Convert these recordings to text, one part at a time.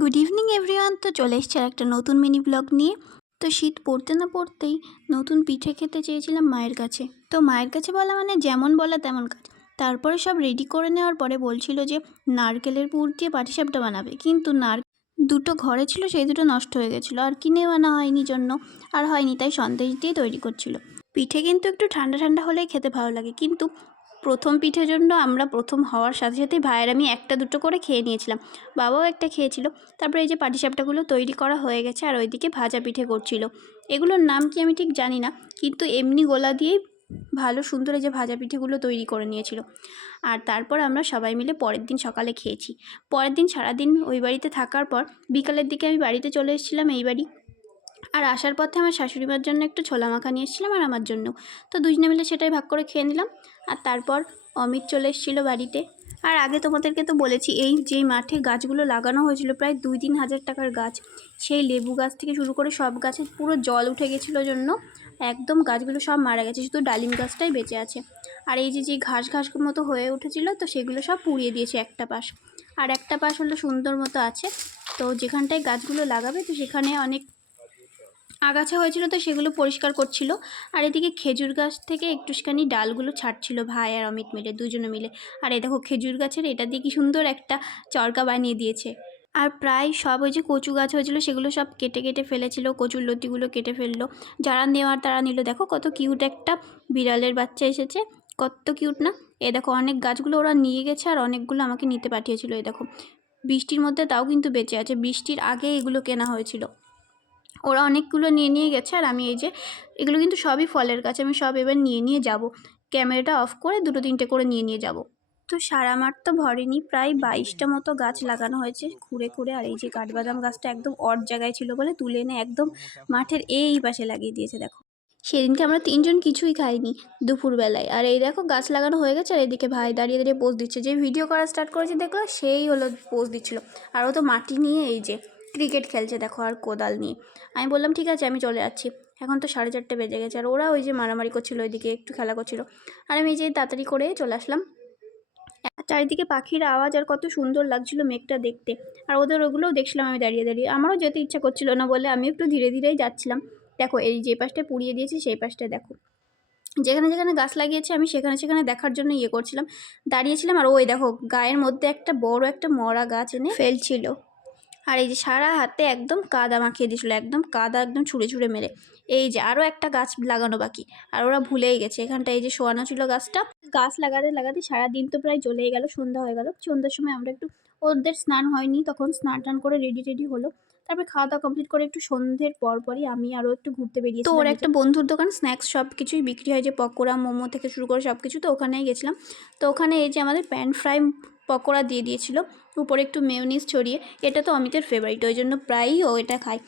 Good evening everyone. তো চলে এসছে আর একটা নতুন মিনি ব্লগ নিয়ে। তো শীত পড়তে না পড়তেই নতুন পিঠে খেতে চেয়েছিলাম মায়ের কাছে। তো মায়ের কাছে বলা মানে যেমন বলা তেমন কাজ। তারপরে সব রেডি করে নেওয়ার পরে বলছিল যে নারকেলের পুর দিয়ে পাটিসাপটা বানাবে, কিন্তু দুটো ঘরে ছিল, সেই দুটো নষ্ট হয়ে গেছিলো আর কিনে আনা হয়নি জন্য আর হয়নি, তাই সন্দেশ দিয়ে তৈরি করছিল। পিঠে কিন্তু একটু ঠান্ডা ঠান্ডা হলেই খেতে ভালো লাগে, কিন্তু প্রথম পিঠের জন্য আমরা প্রথম হওয়ার সাথে সাথেই ভাইয়ের আমি একটা দুটো করে খেয়ে নিয়েছিলাম, বাবাও একটা খেয়েছিল। তারপরে এই যে পাটিসাপটাগুলো তৈরি করা হয়ে গেছে আর ওইদিকে ভাজা পিঠে করছিল। এগুলোর নাম কি আমি ঠিক জানি না, কিন্তু এমনি গোলা দিয়েই ভালো সুন্দর এই যে ভাজা পিঠেগুলো তৈরি করে নিয়েছিল। আর তারপর আমরা সবাই মিলে পরের দিন সকালে খেয়েছি। পরের দিন সারাদিন ওই বাড়িতে থাকার পর বিকালের দিকে আমি বাড়িতে চলে এসেছিলাম এই বাড়ি। আর আসার পথে আমার শাশুড়িমার জন্য একটু ছোলা মাখা নিয়ে এসেছিলাম আর আমার জন্য। তো দুজনে মিলে সেটাই ভাগ করে খেয়ে নিলাম। আর তারপর অমিত চলে এসেছিলো বাড়িতে। আর আগে তোমাদেরকে তো বলেছি, এই যেই মাঠে গাছগুলো লাগানো হয়েছিল প্রায় 2-3 হাজার টাকার গাছ, সেই লেবু গাছ থেকে শুরু করে সব গাছে পুরো জল উঠে গেছিলো জন্য একদম গাছগুলো সব মারা গেছে, শুধু ডালিম গাছটাই বেঁচে আছে। আর এই যে ঘাস ঘাস মতো হয়ে উঠেছিল, তো সেগুলো সব পুড়িয়ে দিয়েছে একটা পাশ, আর একটা পাশ হলো সুন্দর মতো আছে। তো যেখানটায় গাছগুলো লাগাবে তো সেখানে অনেক আগাছা হয়েছিল, তো সেগুলো পরিষ্কার করছিল। আর এদিকে খেজুর গাছ থেকে একটুখানি ডালগুলো ছাড়ছিল ভাই আর অমিত মিলে, দুজনে মিলে। আর এই দেখো খেজুর গাছের এটা দিয়ে কি সুন্দর একটা চরকা বানিয়ে দিয়েছে। আর প্রায় সব ওই যে কচু গাছ হয়েছিল সেগুলো সব কেটে কেটে ফেলেছিল, কচুর লতিগুলো কেটে ফেললো। যারা নেওয়ার তারা নিল। দেখো কত কিউট একটা বিড়ালের বাচ্চা এসেছে, কত কিউট না। এ দেখো অনেক গাছগুলো ওরা নিয়ে গেছে আর অনেকগুলো আমাকে নিতে পাঠিয়েছিল। এই দেখো বৃষ্টির মধ্যে তাও কিন্তু বেঁচে আছে, বৃষ্টির আগে এগুলো কেনা হয়েছিল। ওরা অনেকগুলো নিয়ে গেছে। আর আমি এই যে এগুলো কিন্তু সবই ফলের গাছ, আমি সব এবার নিয়ে যাব। ক্যামেরাটা অফ করে 2-3টে করে নিয়ে যাব। তো সারা মাঠ তো ভরেনি, প্রায় 22টা মতো গাছ লাগানো হয়েছে খুঁড়ে খুঁড়ে। আর এই যে কাঠবাদাম গাছটা একদম অড জায়গায় ছিল বলে তুলে এনে একদম মাঠের এই পাশে লাগিয়ে দিয়েছে। দেখো সেদিনকে আমরা 3জন কিছুই খাইনি দুপুরবেলায়। আর এই দেখো গাছ লাগানো হয়ে গেছে, আর এদিকে ভাই দাঁড়িয়ে দাঁড়িয়ে পোজ দিচ্ছে। যে ভিডিও করা স্টার্ট করেছে দেখলো, সেই হলো পোজ দিচ্ছিল। আর ও তো মাটি নিয়ে এই যে ক্রিকেট খেলছে দেখো, আর কোদাল নিয়ে। আমি বললাম ঠিক আছে আমি চলে যাচ্ছি। এখন তো 4:30 বেজে গেছে, আর ওরা ওই যে মারামারি করছিল, ওইদিকে একটু খেলা করছিল। আর আমি এই যে তাড়াতাড়ি করে চলে আসলাম। চারিদিকে পাখির আওয়াজ, আর কত সুন্দর লাগছিল মেঘটা দেখতে। আর ওদের ওগুলোও দেখছিলাম আমি দাঁড়িয়ে দাঁড়িয়ে। আমারও যেতে ইচ্ছা করছিল না বলে আমি একটু ধীরে ধীরেই যাচ্ছিলাম। দেখো এই যে পাশটায় পুড়িয়ে দিয়েছি, সেই পাশটায় দেখো যেখানে যেখানে গাছ লাগিয়েছে আমি সেখানে সেখানে দেখার জন্য করছিলাম, দাঁড়িয়েছিলাম। আর ওই দেখো গায়ের মধ্যে একটা বড় একটা মরা গাছ এনে ফেলছিল। আর এই যে সারা হাতে একদম কাদা মাখিয়ে দিয়েছিল, একদম কাদা একদম ছুঁড়ে ছুঁড়ে মেরে। এই যে আরও একটা গাছ লাগানো বাকি, আর ওরা ভুলেই গেছে। এখানটা এই যে শোয়ানো ছিল গাছটা, গাছ লাগাতে লাগাতে সারাদিন তো প্রায় চলেই গেল, সন্ধ্যা হয়ে গেল। সন্ধ্যার সময় আমরা একটু, ওদের স্নান হয়নি তখন, স্নান টান করে রেডি হলো। তারপরে খাওয়া দাওয়া কমপ্লিট করে একটু সন্ধ্যের পরপরই আমি আরও একটু ঘুরতে বেরিয়েছি। তো ওর একটা বন্ধুর দোকান, স্ন্যাক্স সব কিছুই বিক্রি হয়, যে পকোড়া মোমো থেকে শুরু করে সব কিছু। তো ওখানেই গেছিলাম। তো ওখানে এই যে আমাদের প্যান ফ্রাই পকোড়া দিয়ে দিয়েছিল, উপরে একটু মেয়োনিজ ছড়িয়ে। এটা তো অমিতের ফেভারিট, ওই জন্য প্রায়ই ও এটা খায়।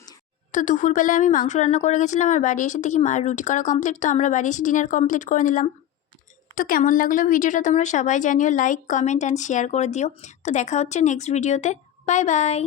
তো দুপুরবেলায় আমি মাংস রান্না করে গেছিলাম, আর বাড়ি এসে দেখি মার রুটি করা কমপ্লিট। তো আমরা বাড়ি এসে ডিনার কমপ্লিট করে নিলাম। তো কেমন লাগলো ভিডিওটা তোমরা সবাই জানিও, লাইক কমেন্ট অ্যান্ড শেয়ার করে দিও। তো দেখা হচ্ছে নেক্সট ভিডিওতে। Bye bye.